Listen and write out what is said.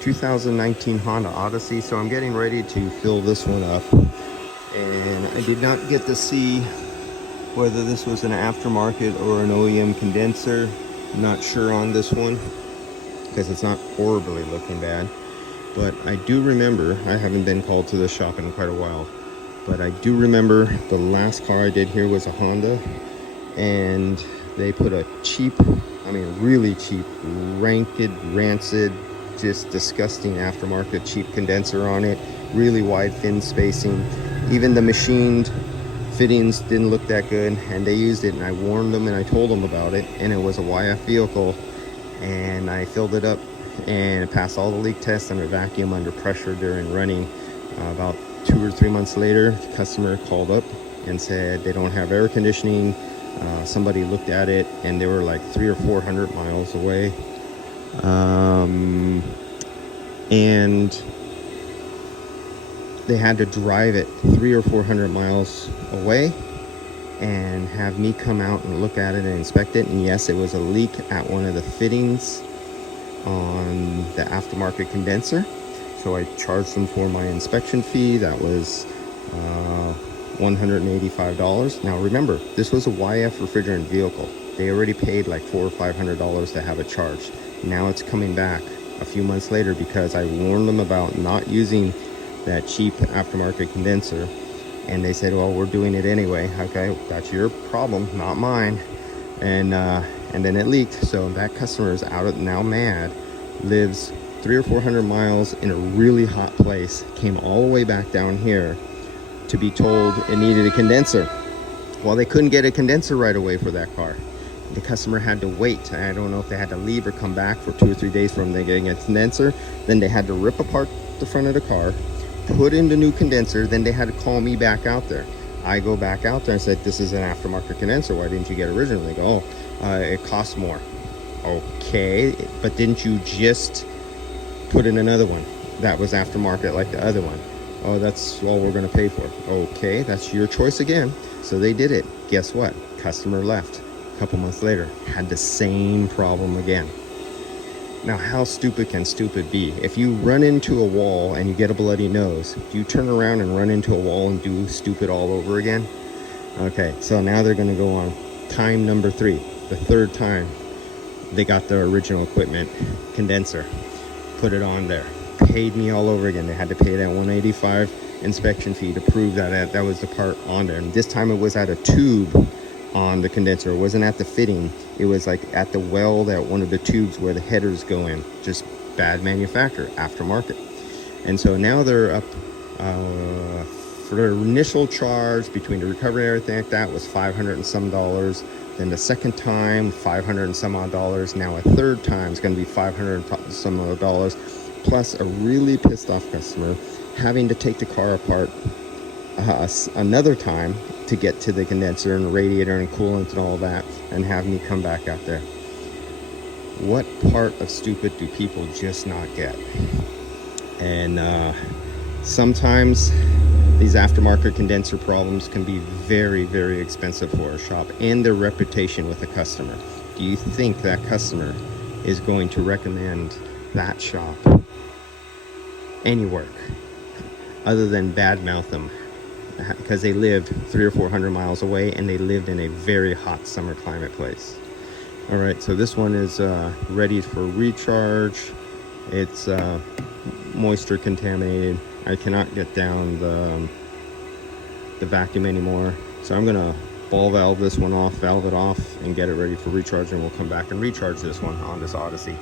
2019 Honda Odyssey. So I'm getting ready to fill this one up, and I did not get to see whether this was an aftermarket or an OEM condenser. I'm not sure on this one because it's not horribly looking bad, but I do remember, I haven't been called to the shop in quite a while, but I do remember the last car I did here was a Honda, and they put a cheap, I mean really cheap, rancid, just disgusting aftermarket cheap condenser on it, really wide fin spacing. Even the machined fittings didn't look that good, and they used it, and I warned them and I told them about it, and it was a YF vehicle, and I filled it up and it passed all the leak tests under vacuum under pressure during running. About 2 or 3 months later, the customer called up and said they don't have air conditioning. Somebody looked at it and they were like 300 or 400 miles away, and they had to drive it 300 or 400 miles away and have me come out and look at it and inspect it. And yes, it was a leak at one of the fittings on the aftermarket condenser. So I charged them for my inspection fee. That was $185. Now remember, this was a YF refrigerant vehicle. They already paid like $400 or $500 to have it charged. Now it's coming back a few months later because I warned them about not using that cheap aftermarket condenser, and they said, well, we're doing it anyway. Okay, that's your problem, not mine. And then it leaked. So that customer is out of, now mad, lives 300 or 400 miles in a really hot place, came all the way back down here to be told it needed a condenser. Well, they couldn't get a condenser right away for that car. The customer had to wait. I don't know if they had to leave or come back for 2 or 3 days from them getting a condenser. Then they had to rip apart the front of the car, put in the new condenser, then they had to call me back out there. I go back out there and said, this is an aftermarket condenser, why didn't you get it originally? They go, oh, it costs more. Okay, but didn't you just put in another one that was aftermarket like the other one? Oh, that's all we're going to pay for. Okay, that's your choice again. So they did it. Guess what? Customer left. A couple months later, had the same problem again. Now, how stupid can stupid be? If you run into a wall and you get a bloody nose, do you turn around and run into a wall and do stupid all over again? Okay, so now they're going to go on time number 3, the third time they got the original equipment condenser, put it on there, paid me all over again. They had to pay that $185 inspection fee to prove that that was the part on there. And this time it was at a tube on the condenser. It wasn't at the fitting. It was like at the weld at one of the tubes where the headers go in. Just bad manufacturer, aftermarket. And so now they're up for their initial charge between the recovery and everything like that was $500 and some dollars. Then the second time, $500 and some odd dollars. Now a third time is going to be $500 and some odd dollars, plus a really pissed off customer having to take the car apart another time to get to the condenser and the radiator and coolant and all that, and have me come back out there. What part of stupid do people just not get? And sometimes these aftermarket condenser problems can be very, very expensive for a shop and their reputation with the customer. Do you think that customer is going to recommend that shop any work other than badmouth them because they lived 300 or 400 miles away and they lived in a very hot summer climate place? All right, so this one is ready for recharge. It's moisture contaminated. I cannot get down the vacuum anymore, so I'm gonna ball valve this one off, valve it off, and get it ready for recharge, and we'll come back and recharge this one on this Odyssey.